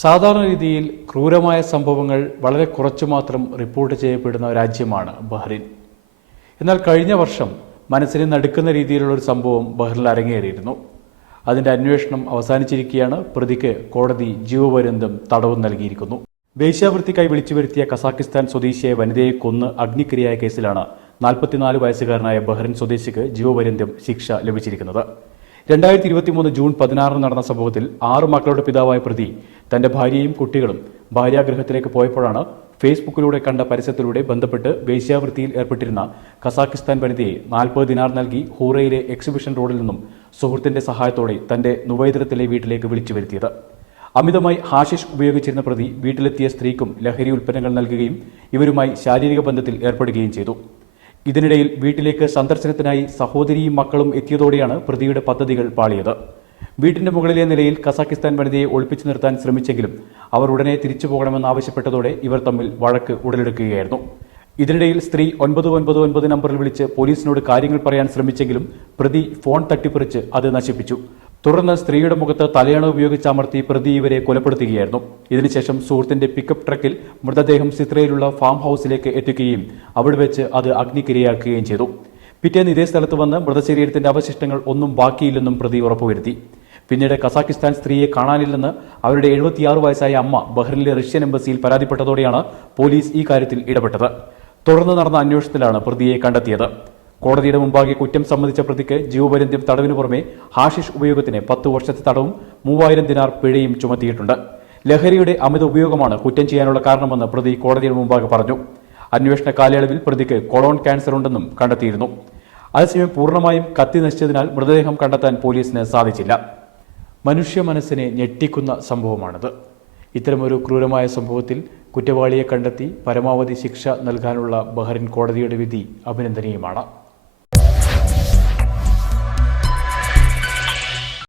സാധാരണ രീതിയിൽ ക്രൂരമായ സംഭവങ്ങൾ വളരെ കുറച്ചു മാത്രം റിപ്പോർട്ട് ചെയ്യപ്പെടുന്ന രാജ്യമാണ് ബഹ്റിൻ. എന്നാൽ കഴിഞ്ഞ വർഷം മനസ്സിനെ നടുക്കുന്ന രീതിയിലുള്ള ഒരു സംഭവം ബഹ്റിനിൽ അരങ്ങേറിയിരുന്നു. അതിന്റെ അന്വേഷണം അവസാനിച്ചിരിക്കുകയാണ്. പ്രതിക്ക് കോടതി ജീവപര്യന്തം തടവ് നൽകിയിരിക്കുന്നു. വേശ്യാവൃത്തിക്കായി വിളിച്ചു വരുത്തിയ കസാക്കിസ്ഥാൻ സ്വദേശിയായ വനിതയെ കൊന്ന് അഗ്നിക്കിരയായ കേസിലാണ് 44 വയസ്സുകാരനായ ബഹ്റിൻ സ്വദേശിക്ക് ജീവപര്യന്തം ശിക്ഷ ലഭിച്ചിരിക്കുന്നത്. 2023 ജൂൺ 16 നടന്ന സംഭവത്തിൽ 6 മക്കളുടെ പിതാവായ പ്രതി തന്റെ ഭാര്യയും കുട്ടികളും ഭാര്യാഗൃഹത്തിലേക്ക് പോയപ്പോഴാണ് ഫേസ്ബുക്കിലൂടെ കണ്ട പരസ്യത്തിലൂടെ ബന്ധപ്പെട്ട് വേശ്യാവൃത്തിയിൽ ഏർപ്പെട്ടിരുന്ന കസാക്കിസ്ഥാൻ വനിതയെ 40 ദിനാർ നൽകി ഹൂറയിലെ എക്സിബിഷൻ റോഡിൽ നിന്നും സുഹൃത്തിന്റെ സഹായത്തോടെ തന്റെ നുവൈദ്രത്തിലെ വീട്ടിലേക്ക് വിളിച്ചു വരുത്തിയത്. അമിതമായി ഹാഷിഷ് ഉപയോഗിച്ചിരുന്ന പ്രതി വീട്ടിലെത്തിയ സ്ത്രീക്കും ലഹരി ഉൽപ്പന്നങ്ങൾ നൽകുകയും ഇവരുമായി ശാരീരിക ബന്ധത്തിൽ ഏർപ്പെടുകയും ചെയ്തു. ഇതിനിടയിൽ വീട്ടിലേക്ക് സന്ദർശനത്തിനായി സഹോദരിയും മക്കളും എത്തിയതോടെയാണ് പ്രതിയുടെ പദ്ധതികൾ പാളിയത്. വീട്ടിന്റെ മുകളിലെ നിലയിൽ കസാക്കിസ്ഥാൻ വനിതയെ ഒളിപ്പിച്ചു നിർത്താൻ ശ്രമിച്ചെങ്കിലും അവർ ഉടനെ തിരിച്ചു പോകണമെന്നാവശ്യപ്പെട്ടതോടെ ഇവർ തമ്മിൽ വഴക്ക് ഉടലെടുക്കുകയായിരുന്നു. ഇതിനിടയിൽ സ്ത്രീ 999 നമ്പറിൽ വിളിച്ച് പോലീസിനോട് കാര്യങ്ങൾ പറയാൻ ശ്രമിച്ചെങ്കിലും പ്രതി ഫോൺ തട്ടിപ്പറിച്ച് അത് നശിപ്പിച്ചു. തുടർന്ന് സ്ത്രീയുടെ മുഖത്ത് തലയണ ഉപയോഗിച്ച് അമർത്തി പ്രതി ഇവരെ കൊലപ്പെടുത്തുകയായിരുന്നു. ഇതിനുശേഷം സുഹൃത്തിന്റെ പിക്കപ്പ് ട്രക്കിൽ മൃതദേഹം സിത്രയിലുള്ള ഫാം ഹൌസിലേക്ക് എത്തിക്കുകയും അവിടെ വെച്ച് അത് അഗ്നിക്കിരയാക്കുകയും ചെയ്തു. പിറ്റേന്ന് ഇതേ സ്ഥലത്ത് വന്ന് മൃതശരീരത്തിന്റെ അവശിഷ്ടങ്ങൾ ഒന്നും ബാക്കിയില്ലെന്നും പ്രതി ഉറപ്പുവരുത്തി. പിന്നീട് കസാക്കിസ്ഥാൻ സ്ത്രീയെ കാണാനില്ലെന്ന് അവരുടെ 76 വയസ്സായ അമ്മ ബഹ്റിനിലെ റഷ്യൻ എംബസിയിൽ പരാതിപ്പെട്ടതോടെയാണ് പോലീസ് ഈ കാര്യത്തിൽ ഇടപെട്ടത്. തുടർന്ന് നടന്ന അന്വേഷണത്തിലാണ് പ്രതിയെ കണ്ടെത്തിയത്. കോടതിയുടെ മുമ്പാകെ കുറ്റം സമ്മതിച്ച പ്രതിക്ക് ജീവപര്യന്തം തടവിനു പുറമെ ഹാഷിഷ് ഉപയോഗത്തിന് 10 വർഷത്തെ തടവും 3000 ദിനാർ പിഴയും ചുമത്തിയിട്ടുണ്ട്. ലഹരിയുടെ അമിത ഉപയോഗമാണ് കുറ്റം ചെയ്യാനുള്ള കാരണമെന്ന് പ്രതി കോടതിയുടെ മുമ്പാകെ പറഞ്ഞു. അന്വേഷണ കാലയളവിൽ പ്രതിക്ക് കൊളോൺ ക്യാൻസർ ഉണ്ടെന്നും കണ്ടെത്തിയിരുന്നു. അതേസമയം പൂർണ്ണമായും കത്തി നശിച്ചതിനാൽ മൃതദേഹം കണ്ടെത്താൻ പോലീസിന് സാധിച്ചില്ല. മനുഷ്യ മനസ്സിനെ ഞെട്ടിക്കുന്ന സംഭവമാണിത്. ഇത്തരമൊരു ക്രൂരമായ സംഭവത്തിൽ കുറ്റവാളിയെ കണ്ടെത്തി പരമാവധി ശിക്ഷ നൽകാനുള്ള ബഹ്റിൻ കോടതിയുടെ വിധി അഭിനന്ദനീയമാണ്.